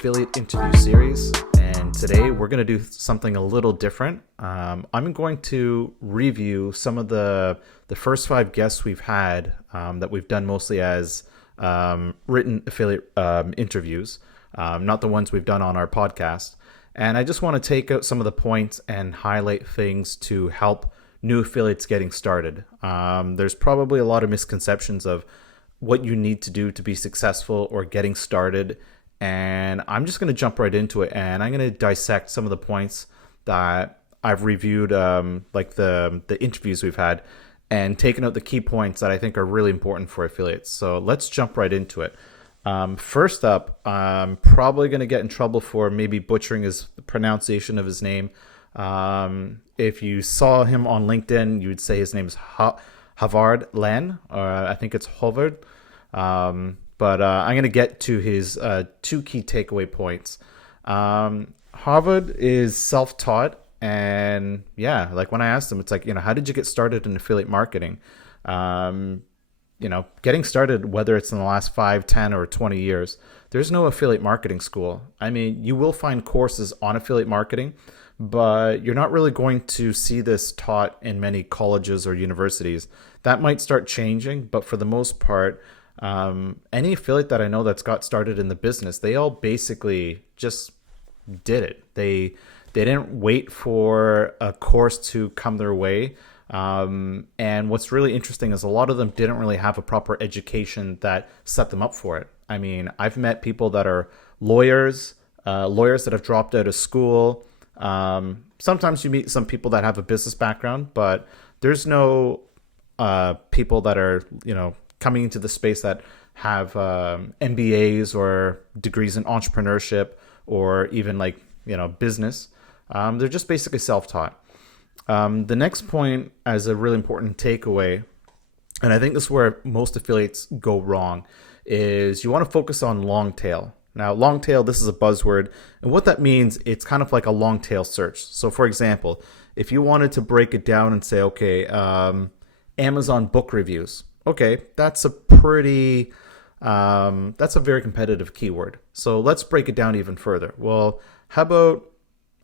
affiliate interview series, and today we're going to do something a little different. I'm going to review some of the first 5 guests we've had that we've done mostly as written affiliate interviews, not the ones we've done on our podcast. And I just want to take out some of the points and highlight things to help new affiliates getting started. There's probably a lot of misconceptions of what you need to do to be successful or getting started. And I'm just going to jump right into it, and I'm going to dissect some of the points that I've reviewed, like the interviews we've had, and taken out the key points that I think are really important for affiliates. So let's jump right into it. First up, I'm probably going to get in trouble for maybe butchering his pronunciation of his name. If you saw him on LinkedIn, you would say his name is Havard Len, or I think it's Hovard. But I'm going to get to his 2 key takeaway points. Harvard is self-taught, and yeah, like when I asked him, it's like, how did you get started in affiliate marketing? Getting started, whether it's in the last 5, 10, or 20 years, there's no affiliate marketing school. I mean, you will find courses on affiliate marketing, but you're not really going to see this taught in many colleges or universities. That might start changing, but for the most part, any affiliate that I know that's got started in the business, they all basically just did it. They didn't wait for a course to come their way. And what's really interesting is a lot of them didn't really have a proper education that set them up for it. I mean, I've met people that are lawyers that have dropped out of school. Sometimes you meet some people that have a business background, but there's no people that are, coming into the space that have MBAs or degrees in entrepreneurship or even business. They're just basically self-taught. The next point as a really important takeaway, and I think this is where most affiliates go wrong, is you want to focus on long tail. Now, long tail, this is a buzzword, and what that means, it's kind of like a long tail search. So for example, if you wanted to break it down and say, okay, Amazon book reviews, okay, that's a very competitive keyword. So let's break it down even further. Well, how about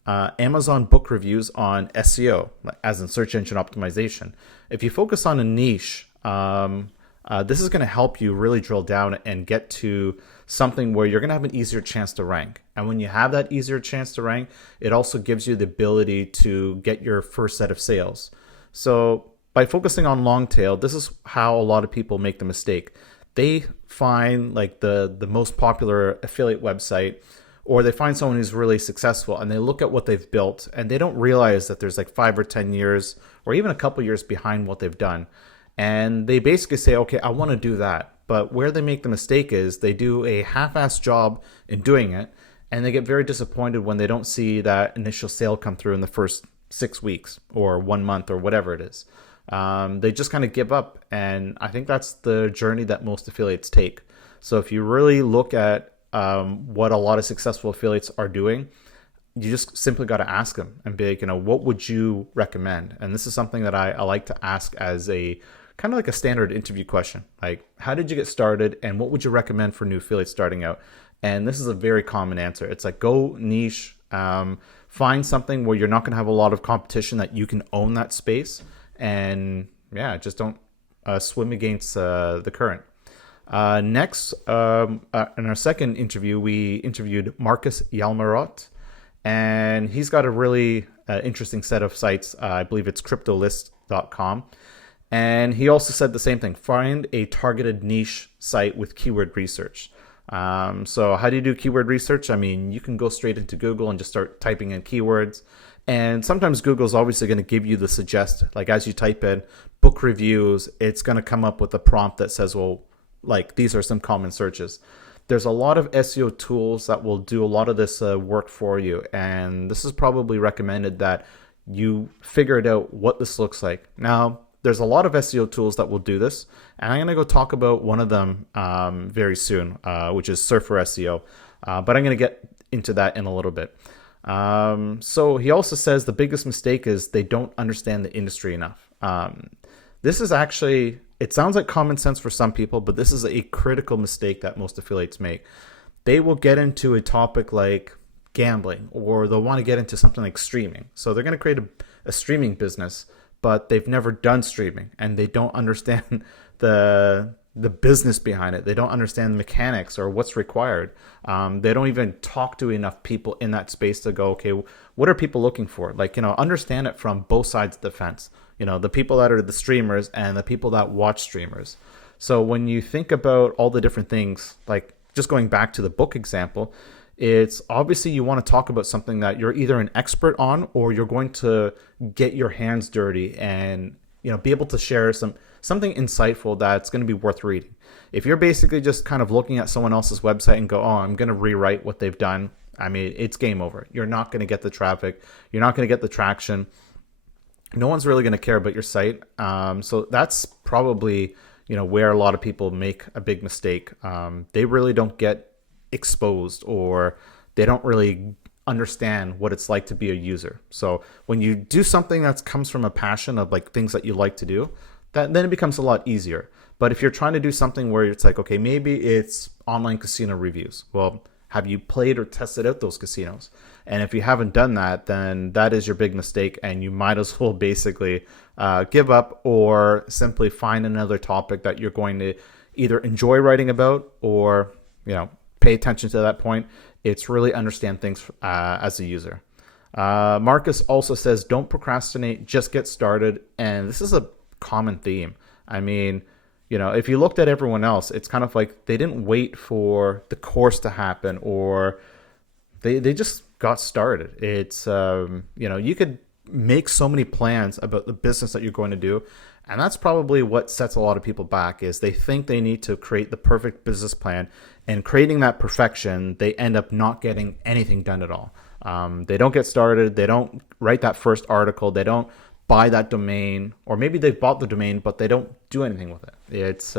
Amazon book reviews on SEO, as in search engine optimization? If you focus on a niche, this is going to help you really drill down and get to something where you're going to have an easier chance to rank. And when you have that easier chance to rank, it also gives you the ability to get your first set of sales. So by focusing on long tail, this is how a lot of people make the mistake. They find the most popular affiliate website, or they find someone who's really successful and they look at what they've built and they don't realize that there's 5 or 10 years or even a couple years behind what they've done. And they basically say, okay, I want to do that. But where they make the mistake is they do a half-assed job in doing it, and they get very disappointed when they don't see that initial sale come through in the first 6 weeks or 1 month or whatever it is. They just kind of give up. And I think that's the journey that most affiliates take. So if you really look at what a lot of successful affiliates are doing, you just simply got to ask them and be like, what would you recommend? And this is something that I like to ask as a kind of like a standard interview question. Like, how did you get started and what would you recommend for new affiliates starting out? And this is a very common answer. It's like, go niche, find something where you're not going to have a lot of competition, that you can own that space. And yeah, just don't swim against the current. Next, in our second interview, we interviewed Markus Jalmerot, and he's got a really interesting set of sites. I believe it's cryptolist.com. And he also said the same thing: find a targeted niche site with keyword research. So how do you do keyword research? I mean, you can go straight into Google and just start typing in keywords. And sometimes Google's obviously going to give you the suggest, as you type in book reviews, it's going to come up with a prompt that says, well, these are some common searches. There's a lot of SEO tools that will do a lot of this work for you. And this is probably recommended that you figure it out what this looks like. Now, there's a lot of SEO tools that will do this. And I'm going to go talk about one of them very soon, which is Surfer SEO. But I'm going to get into that in a little bit. So he also says the biggest mistake is they don't understand the industry enough. This is actually, it sounds like common sense for some people, but this is a critical mistake that most affiliates make. they will get into a topic like gambling, or they'll want to get into something like streaming. So they're going to create a streaming business, but they've never done streaming and they don't understand the business behind it. They don't understand the mechanics or what's required. They don't even talk to enough people in that space to go, okay, what are people looking for? Like, understand it from both sides of the fence. The people that are the streamers and the people that watch streamers. So when you think about all the different things, like just going back to the book example, it's obviously you want to talk about something that you're either an expert on, or you're going to get your hands dirty and be able to share something insightful that's going to be worth reading. If you're basically just kind of looking at someone else's website and go, oh, I'm going to rewrite what they've done, I mean, it's game over. You're not going to get the traffic. You're not going to get the traction. No one's really going to care about your site. So that's probably where a lot of people make a big mistake. They really don't get exposed, or they don't really understand what it's like to be a user. So when you do something that comes from a passion of like things that you like to do, then it becomes a lot easier. But if you're trying to do something where it's like, okay, maybe it's online casino reviews. Well, have you played or tested out those casinos? And if you haven't done that, then that is your big mistake, and you might as well basically give up, or simply find another topic that you're going to either enjoy writing about, or pay attention to that point. It's really understand things as a user. Markus also says, don't procrastinate, just get started. And this is a common theme. I mean, if you looked at everyone else, it's kind of like they didn't wait for the course to happen, or they just got started. It's, you could make so many plans about the business that you're going to do. And that's probably what sets a lot of people back, is they think they need to create the perfect business plan, and creating that perfection, they end up not getting anything done at all. They don't get started. They don't write that first article. They don't buy that domain, or maybe they've bought the domain, but they don't do anything with it. It's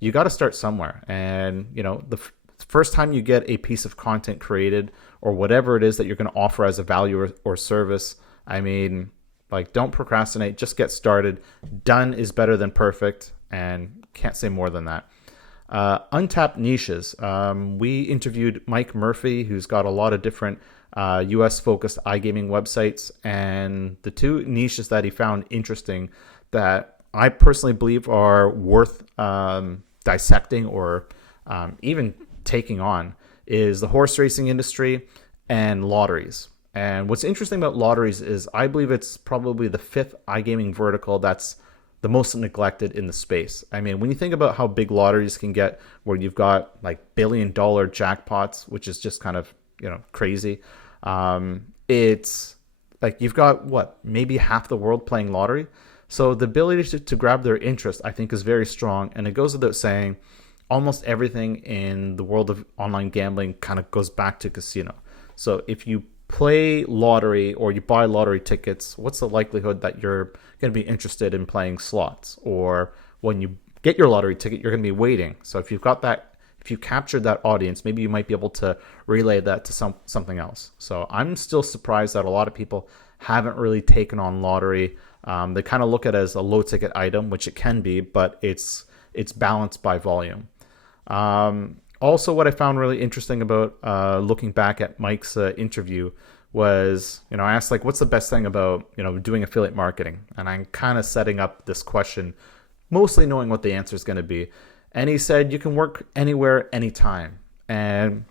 you got to start somewhere. And, the first time you get a piece of content created, or whatever it is that you're going to offer as a value or service, I mean, like, don't procrastinate, just get started. Done is better than perfect, and can't say more than that. Untapped niches. We interviewed Mike Murphy, who's got a lot of different US-focused iGaming websites, and the two niches that he found interesting that I personally believe are worth dissecting, or even taking on, is the horse racing industry and lotteries. And what's interesting about lotteries is I believe it's probably the fifth iGaming vertical that's the most neglected in the space. I mean, when you think about how big lotteries can get, where you've got like billion-dollar jackpots, which is just kind of, crazy. It's like you've got maybe half the world playing lottery. So the ability to grab their interest, I think, is very strong. And it goes without saying, almost everything in the world of online gambling kind of goes back to casino. So if you play lottery, or you buy lottery tickets, what's the likelihood that you're going to be interested in playing slots? Or when you get your lottery ticket, you're going to be waiting. So if you captured that audience, maybe you might be able to relay that to something else. So I'm still surprised that a lot of people haven't really taken on lottery. They kind of look at it as a low ticket item, which it can be, but it's balanced by volume. Also, what I found really interesting about looking back at Mike's interview was, I asked, like, what's the best thing about, doing affiliate marketing? And I'm kind of setting up this question, mostly knowing what the answer is going to be. And he said, you can work anywhere, anytime. And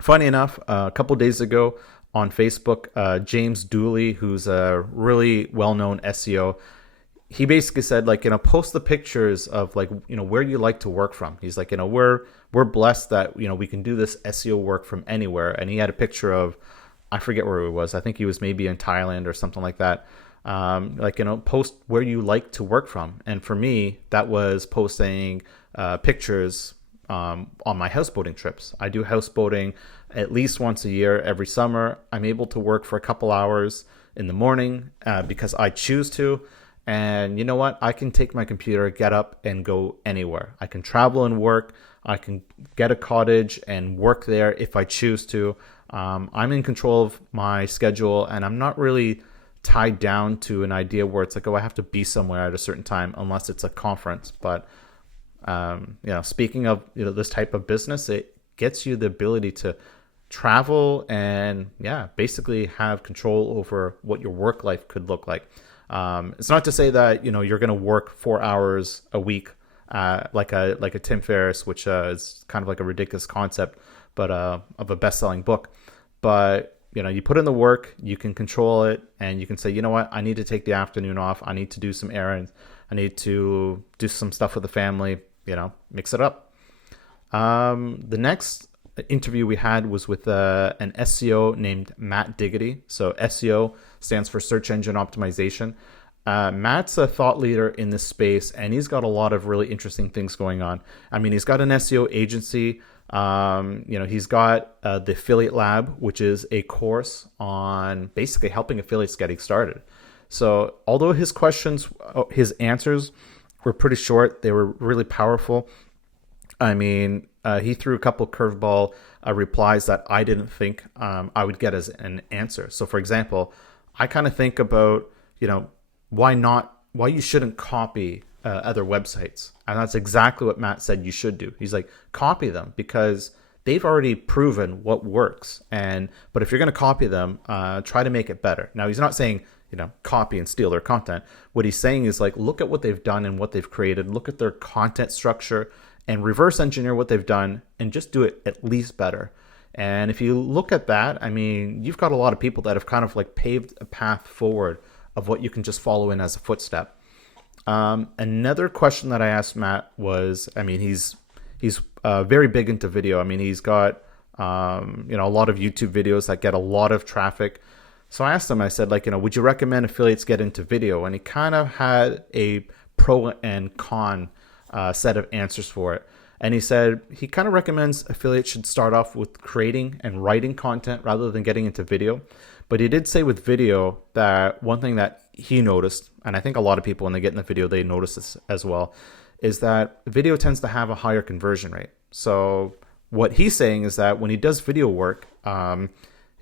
funny enough, a couple days ago on Facebook, James Dooley, who's a really well-known SEO, he basically said, like, post the pictures of, like, where you like to work from. He's like, we're blessed that, we can do this SEO work from anywhere. And he had a picture of, I forget where it was. I think he was maybe in Thailand or something like that. Post where you like to work from. And for me, that was posting pictures on my houseboating trips. I do houseboating at least once a year, every summer. I'm able to work for a couple hours in the morning because I choose to. And you know what? I can take my computer, get up, and go anywhere. I can travel and work. I can get a cottage and work there if I choose to. I'm in control of my schedule, and I'm not really tied down to an idea where it's like, oh, I have to be somewhere at a certain time unless it's a conference. But speaking of this type of business, it gets you the ability to travel and basically have control over what your work life could look like. It's not to say that you're going to work 4 hours a week, like a Tim Ferriss, which is kind of like a ridiculous concept, but of a best-selling book. But you put in the work, you can control it, and you can say, you know what, I need to take the afternoon off. I need to do some errands. I need to do some stuff with the family. Mix it up. The next interview we had was with an SEO named Matt Diggity. So SEO stands for search engine optimization. Matt's a thought leader in this space, and he's got a lot of really interesting things going on. I mean, he's got an SEO agency. He's got the Affiliate Lab, which is a course on basically helping affiliates getting started. So although his answers were pretty short, they were really powerful. I mean, he threw a couple curveball replies that I didn't think I would get as an answer. So for example, I kind of think about, why you shouldn't copy other websites. And that's exactly what Matt said you should do. He's like, copy them because they've already proven what works. But if you're going to copy them, try to make it better. Now, he's not saying, copy and steal their content. What he's saying is like, look at what they've done and what they've created. Look at their content structure and reverse engineer what they've done and just do it at least better. And if you look at that, I mean, you've got a lot of people that have kind of like paved a path forward of what you can just follow in as a footstep. Another question that I asked Matt was, I mean, he's very big into video. I mean, he's got, a lot of YouTube videos that get a lot of traffic. So I asked him, I said, like, would you recommend affiliates get into video? And he kind of had a pro and con set of answers for it. And he said he kind of recommends affiliates should start off with creating and writing content rather than getting into video. But he did say with video that one thing that he noticed, and I think a lot of people when they get in the video, they notice this as well, is that video tends to have a higher conversion rate. So what he's saying is that when he does video work,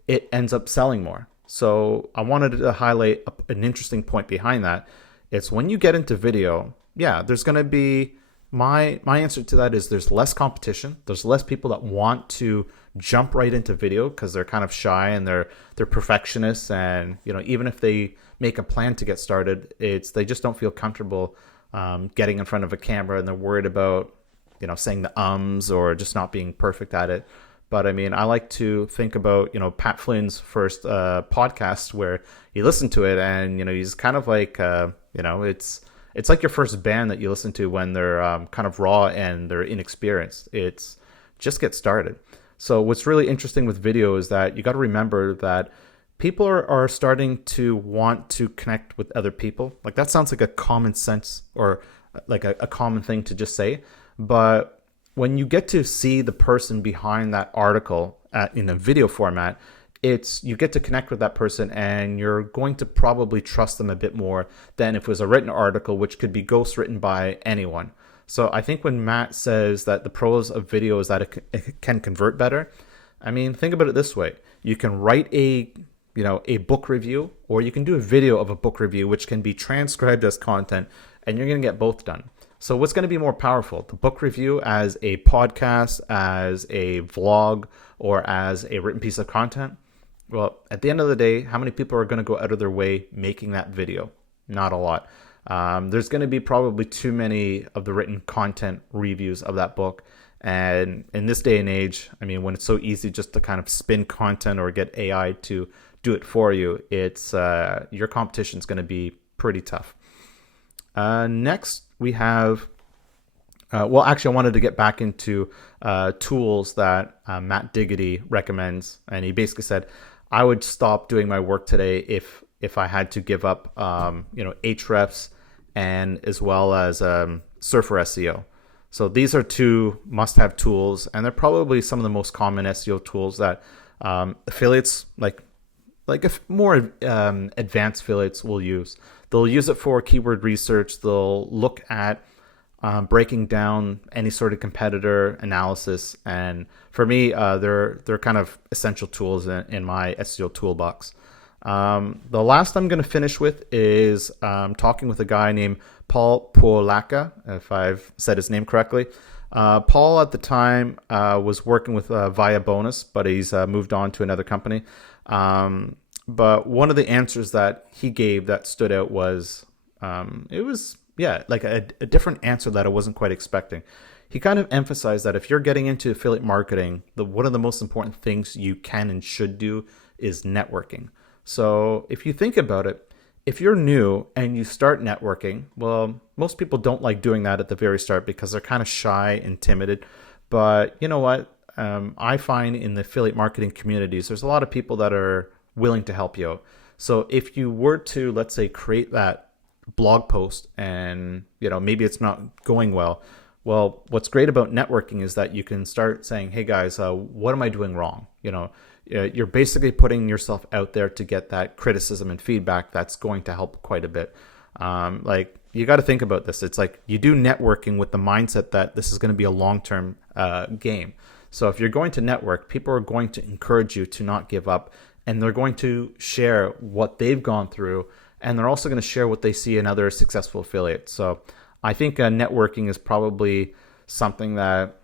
it ends up selling more. So I wanted to highlight an interesting point behind that. It's when you get into video, there's going to be, my answer to that is there's less competition. There's less people that want to jump right into video because they're kind of shy and they're perfectionists. And, even if they make a plan to get started, they just don't feel comfortable getting in front of a camera, and they're worried about, saying the ums or just not being perfect at it. But I mean, I like to think about, Pat Flynn's first podcast where you listen to it and, he's kind of like, it's like your first band that you listen to when they're kind of raw and they're inexperienced. It's just get started. So what's really interesting with video is that you got to remember that people are starting to want to connect with other people. Like that sounds like a common sense or like a common thing to just say. But when you get to see the person behind that article in a video format, you get to connect with that person and you're going to probably trust them a bit more than if it was a written article, which could be ghostwritten by anyone. So I think when Matt says that the pros of video is that it can convert better, I mean, think about it this way. You can write a book review, or you can do a video of a book review, which can be transcribed as content, and you're going to get both done. So what's going to be more powerful, the book review as a podcast, as a vlog, or as a written piece of content? Well, at the end of the day, how many people are going to go out of their way making that video? Not a lot. There's going to be probably too many of the written content reviews of that book. And in this day and age, I mean, when it's so easy just to kind of spin content or get AI to do it for you, it's your competition is going to be pretty tough. Next, we have, I wanted to get back into tools that Matt Diggity recommends. And he basically said, I would stop doing my work today if I had to give up, Ahrefs and as well as Surfer SEO. So these are two must-have tools, and they're probably some of the most common SEO tools that affiliates, like more advanced affiliates will use. They'll use it for keyword research. They'll look at breaking down any sort of competitor analysis. And for me, they're kind of essential tools in my SEO toolbox. The last I'm going to finish with is talking with a guy named Puolakka, if I've said his name correctly. Paul at the time was working with Via Bonus, but he's moved on to another company. But one of the answers that he gave that stood out was, it was, like a different answer that I wasn't quite expecting. He kind of emphasized that if you're getting into affiliate marketing, one of the most important things you can and should do is networking. So if you think about it, if you're new and you start networking, well, most people don't like doing that at the very start because they're kind of shy and timid. But you know what? I find in the affiliate marketing communities, there's a lot of people that are willing to help you out. So if you were to, let's say, create that blog post and, maybe it's not going well, what's great about networking is that you can start saying, hey guys, what am I doing wrong? You're basically putting yourself out there to get that criticism and feedback that's going to help quite a bit. You got to think about this. It's like you do networking with the mindset that this is going to be a long-term game. So if you're going to network, people are going to encourage you to not give up, and they're going to share what they've gone through, and they're also going to share what they see in other successful affiliates. So I think networking is probably something that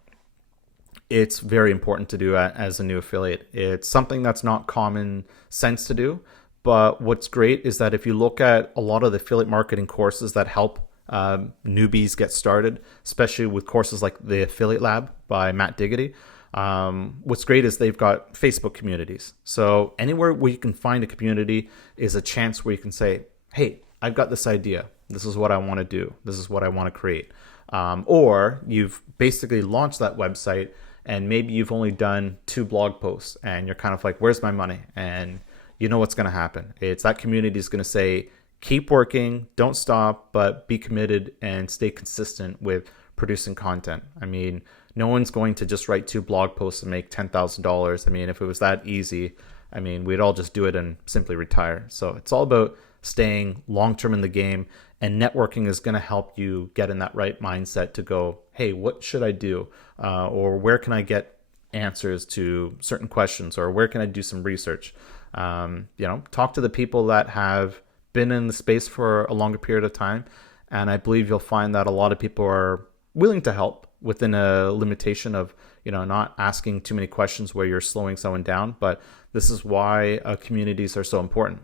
it's very important to do as a new affiliate. It's something that's not common sense to do, but what's great is that if you look at a lot of the affiliate marketing courses that help newbies get started, especially with courses like the Affiliate Lab by Matt Diggity, what's great is they've got Facebook communities. So anywhere where you can find a community is a chance where you can say, hey, I've got this idea. This is what I want to do. This is what I want to create. Or you've basically launched that website and maybe you've only done 2 blog posts and you're kind of like, where's my money? And you know what's going to happen. It's that community is going to say, keep working, don't stop, but be committed and stay consistent with producing content. I mean, no one's going to just write 2 blog posts and make $10,000. I mean, if it was that easy, we'd all just do it and simply retire. So it's all about staying long-term in the game, and networking is going to help you get in that right mindset to go, hey, what should I do? Or where can I get answers to certain questions? Or where can I do some research? Talk to the people that have been in the space for a longer period of time. And I believe you'll find that a lot of people are willing to help within a limitation of, not asking too many questions where you're slowing someone down. But this is why communities are so important.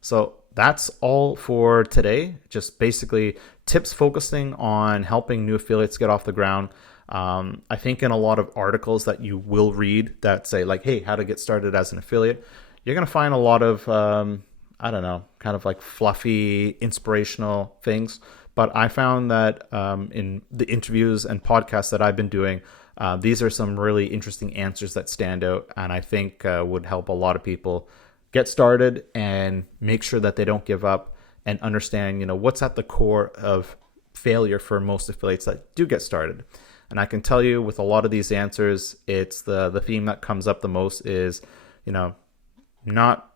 So that's all for today. Just basically tips focusing on helping new affiliates get off the ground. I think in a lot of articles that you will read that say like, hey, how to get started as an affiliate, you're going to find a lot of, kind of like fluffy, inspirational things. But I found that in the interviews and podcasts that I've been doing, these are some really interesting answers that stand out and I think would help a lot of people get started and make sure that they don't give up and understand, what's at the core of failure for most affiliates that do get started. And I can tell you with a lot of these answers, it's the theme that comes up the most is, not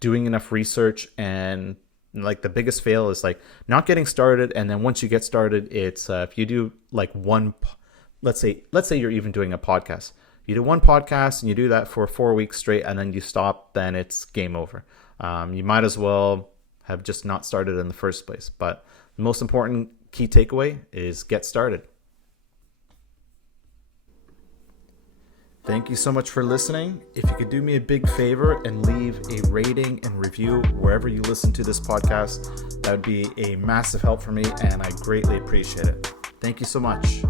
doing enough research, and like the biggest fail is like not getting started. And then once you get started, it's if you do like let's say you're even doing a podcast. You do one podcast and you do that for 4 weeks straight and then you stop, then it's game over. You might as well have just not started in the first place. But the most important key takeaway is get started. Thank you so much for listening. If you could do me a big favor and leave a rating and review wherever you listen to this podcast, that would be a massive help for me and I greatly appreciate it. Thank you so much.